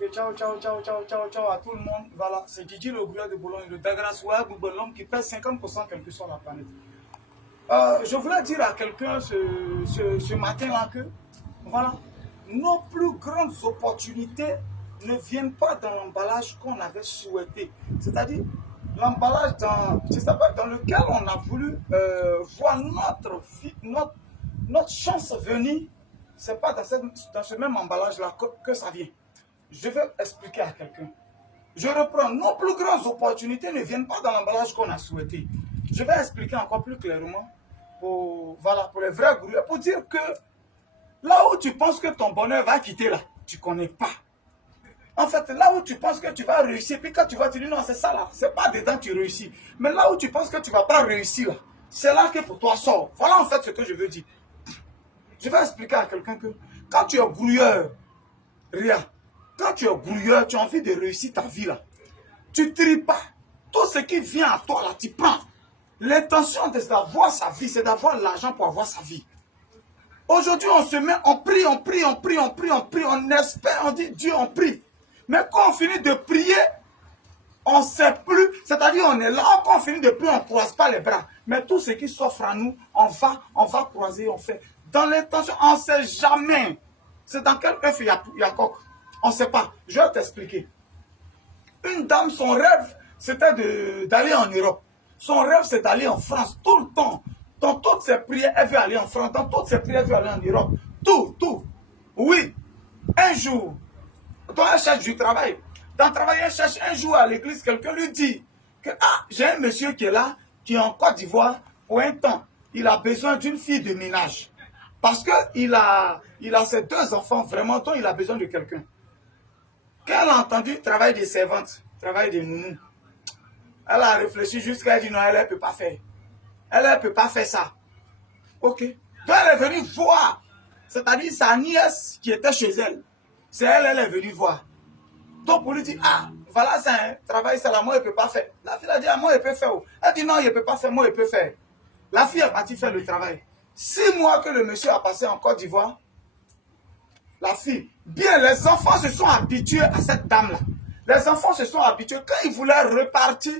Ok, ciao, ciao, ciao, ciao, ciao, ciao à tout le monde. Voilà, c'est Didier le grouillard de Boulogne, le Dagrassoua, l'homme qui pèse 50% quelque soit la planète. Je voulais dire à quelqu'un ce matin-là que, voilà, nos plus grandes opportunités ne viennent pas dans l'emballage qu'on avait souhaité. C'est-à-dire, l'emballage dans lequel on a voulu voir notre chance venir, ce n'est pas dans ce même emballage-là que ça vient. Je vais expliquer à quelqu'un. Je reprends, nos plus grandes opportunités ne viennent pas dans l'emballage qu'on a souhaité. Je vais expliquer encore plus clairement voilà, pour les vrais gourous, pour dire que là où tu penses que ton bonheur va quitter là, tu ne connais pas. En fait, là où tu penses que tu vas réussir, puis quand tu vas te dire non, c'est ça là, c'est pas dedans que tu réussis. Mais là où tu penses que tu ne vas pas réussir là, c'est là que pour toi sort. Voilà en fait ce que je veux dire. Je vais expliquer à quelqu'un que quand tu es grouilleur, rien. Quand tu es grouilleur, tu as envie de réussir ta vie là. Tu ne tries pas. Tout ce qui vient à toi là, tu prends. L'intention c'est d'avoir sa vie, c'est d'avoir l'argent pour avoir sa vie. Aujourd'hui, on se met, on prie, on prie, on prie, on prie, on prie, on espère, on dit Dieu, on prie. Mais quand on finit de prier, on ne sait plus. C'est-à-dire, on est là, quand on finit de prier, on ne croise pas les bras. Mais tout ce qui s'offre à nous, on va croiser, on fait. Dans l'intention, on ne sait jamais. C'est dans quel œuf il y a coq. On ne sait pas. Je vais t'expliquer. Une dame, son rêve, c'était d'aller en Europe. Son rêve, c'est d'aller en France tout le temps. Dans toutes ses prières, elle veut aller en France. Dans toutes ses prières, elle veut aller en Europe. Tout. Oui. Un jour, donc elle cherche du travail. Dans le travail, elle cherche un jour à l'église, quelqu'un lui dit que j'ai un monsieur qui est là, qui est en Côte d'Ivoire pour un temps. Il a besoin d'une fille de ménage. Parce qu'il a ses 2 enfants, vraiment, dont il a besoin de quelqu'un. Quand elle a entendu travail des servantes, travail des nounous, elle a réfléchi jusqu'à elle dit non, elle ne peut pas faire. Elle ne peut pas faire ça. Ok. Donc elle est venue voir, c'est-à-dire sa nièce qui était chez elle. C'est elle est venue voir. Donc pour lui dire, voilà, c'est un travail, c'est là, moi, elle ne peut pas faire. La fille a dit, moi, elle peut faire. Elle dit, non, il ne peut pas faire, moi, elle peut faire. La fille est partie faire le travail. 6 mois que le monsieur a passé en Côte d'Ivoire, la fille, bien, les enfants se sont habitués à cette dame-là. Les enfants se sont habitués. Quand ils voulaient repartir,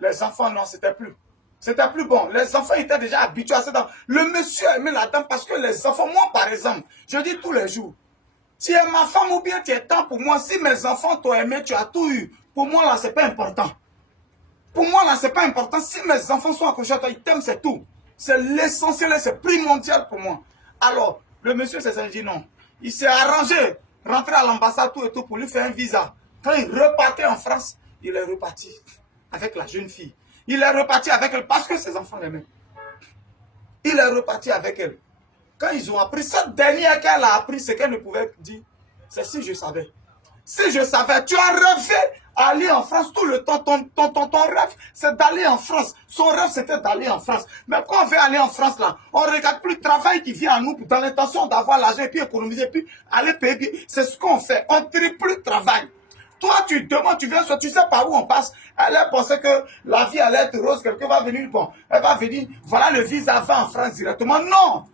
les enfants, non, c'était plus. C'était plus bon. Les enfants étaient déjà habitués à cette dame. Le monsieur aimait la dame parce que les enfants, moi, par exemple, je dis tous les jours, tu es ma femme ou bien tu es temps pour moi. Si mes enfants t'ont aimé, tu as tout eu. Pour moi, là, ce n'est pas important. Pour moi, là, ce n'est pas important. Si mes enfants sont accrochés à toi, ils t'aiment, c'est tout. C'est l'essentiel, c'est primordial pour moi. Alors, le monsieur s'est dit non. Il s'est arrangé, rentré à l'ambassade, tout et tout, pour lui faire un visa. Quand il repartait en France, il est reparti avec la jeune fille. Il est reparti avec elle parce que ses enfants l'aimaient. Il est reparti avec elle. Quand ils ont appris, cette dernière qu'elle a appris, ce qu'elle ne pouvait dire, c'est si je savais. Si je savais, tu as rêvé à aller en France tout le temps. Ton rêve, c'est d'aller en France. Son rêve, c'était d'aller en France. Mais quand on veut aller en France, là, on ne regarde plus le travail qui vient à nous dans l'intention d'avoir l'argent et puis économiser, puis aller payer. C'est ce qu'on fait. On ne trie plus le travail. Toi, tu demandes, tu viens, tu sais par où on passe. Elle a pensé que la vie allait être rose, quelqu'un va venir, bon, elle va venir, voilà le visa, va en France directement. Non!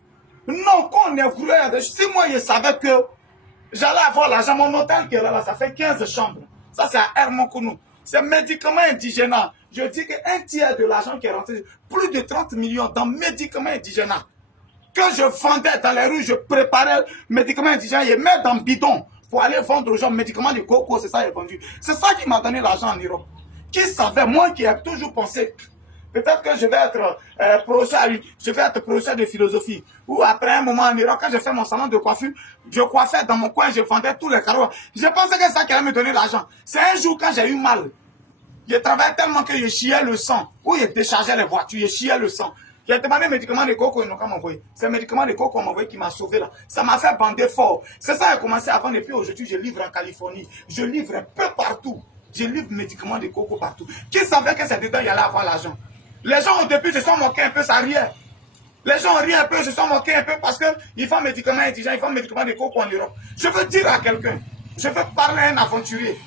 Non, quand on est grouilleur, si moi je savais que j'allais avoir l'argent, mon hôtel qui est là, ça fait 15 chambres. Ça, c'est à Hermonkounou. C'est médicaments indigènes. Je dis qu'un tiers de l'argent qui est rentré, plus de 30 millions dans médicaments indigènes. Que je vendais dans les rues, je préparais médicaments indigènes et mettais dans le bidon pour aller vendre aux gens médicaments de coco, c'est ça qui est vendu. C'est ça qui m'a donné l'argent en Europe. Qui savait, moi qui ai toujours pensé, peut-être que je vais être professeur de philosophie. Ou après un moment en Europe, quand j'ai fait mon salon de coiffure, je coiffais dans mon coin, je vendais tous les carreaux. Je pensais que c'est ça qui allait me donner l'argent. C'est un jour quand j'ai eu mal. Je travaillais tellement que je chiais le sang. Ou je déchargeais les voitures, je chiais le sang. J'ai demandé médicaments de coco, ils n'ont pas m'envoyer. C'est un médicament de coco qu'on m'a envoyé qui m'a sauvé là. Ça m'a fait bander fort. C'est ça qui a commencé avant et puis aujourd'hui je livre en Californie. Je livre un peu partout. Je livre médicaments de coco partout. Qui savait que c'est dedans, il allait avoir l'argent? Les gens au début se sont moqués un peu, ça riait. Les gens rient un peu, se sont moqués un peu parce qu'ils font médicaments indigènes, ils font médicaments de coco en Europe. Je veux dire à quelqu'un, je veux parler à un aventurier,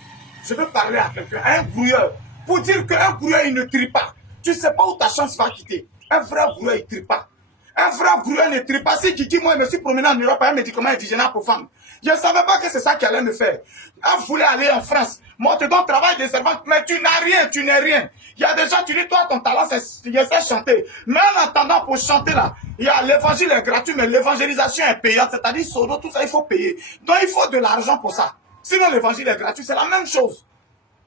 je veux parler à quelqu'un, à un grouilleur, pour dire qu'un grouilleur, il ne trie pas. Tu ne sais pas où ta chance va quitter. Un vrai grouilleur, il ne trie pas. Un vrai grouilleur ne trie pas. Si Kiki, moi, je me suis promené en Europe avec un médicament indigène pour femmes. Je ne savais pas que c'est ça qui allait me faire. Quand je voulais aller en France, moi, je te donne travail de servante, mais tu n'as rien, tu n'es rien. Il y a des gens, tu dis, toi, ton talent, c'est chanter. Mais en attendant, pour chanter là, il y a l'évangile est gratuit, mais l'évangélisation est payante. C'est-à-dire, solo, tout ça, il faut payer. Donc, il faut de l'argent pour ça. Sinon, l'évangile est gratuit, c'est la même chose.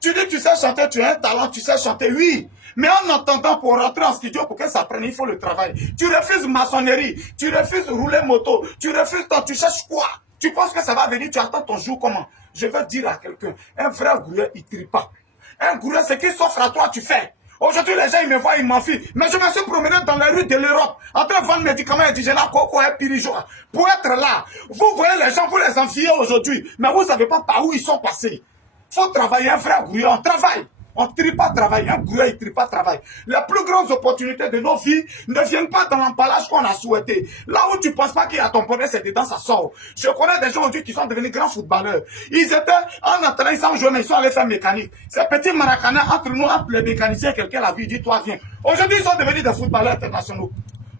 Tu dis, tu sais chanter, tu as un talent, tu sais chanter, oui. Mais en attendant pour rentrer en studio, pour que ça prenne, il faut le travail. Tu refuses maçonnerie, tu refuses rouler moto, tu refuses ton, tu cherches quoi? Tu penses que ça va venir, tu attends ton jour comment? Je vais dire à quelqu'un, un vrai grouilleur, il ne trie pas. Un grouilleur, c'est qu'il s'offre à toi, tu fais. Aujourd'hui, les gens, ils me voient, ils m'enfuient. Mais je me suis promené dans les rues de l'Europe, en train de vendre médicaments indigènes, coco et pirigeois. Pour être là, vous voyez les gens, vous les enfiez aujourd'hui, mais vous ne savez pas par où ils sont passés. Il faut travailler, un frère grouilleur, on travaille. On ne trie pas travail, un grouilleur, il ne trie pas travail. Les plus grandes opportunités de nos vies ne viennent pas dans l'emballage qu'on a souhaité. Là où tu ne penses pas qu'il y a ton bonheur, c'est dedans, ça sort. Je connais des gens aujourd'hui qui sont devenus grands footballeurs. Ils étaient en entraînement, ils sont joués, mais ils sont allés faire mécanique. Ces petits maracanais entre nous, entre les mécaniciens, quelqu'un l'a vu, il dit, toi, viens. Aujourd'hui, ils sont devenus des footballeurs internationaux.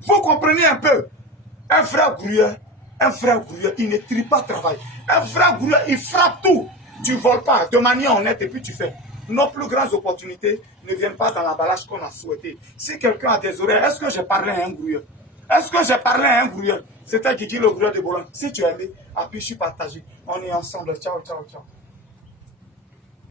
Vous comprenez un peu? Un frère grouilleur, il ne trie pas travail. Un frère grouilleur, il frappe tout. Tu ne voles pas de manière honnête et puis tu fais. Nos plus grandes opportunités ne viennent pas dans l'emballage qu'on a souhaité. Si quelqu'un a des oreilles, est-ce que j'ai parlé à un grouilleur? Est-ce que j'ai parlé à un grouilleur? C'était qui dit le grouilleur de Bologne. Si tu as aimé, appuie sur partager. On est ensemble. Ciao, ciao, ciao.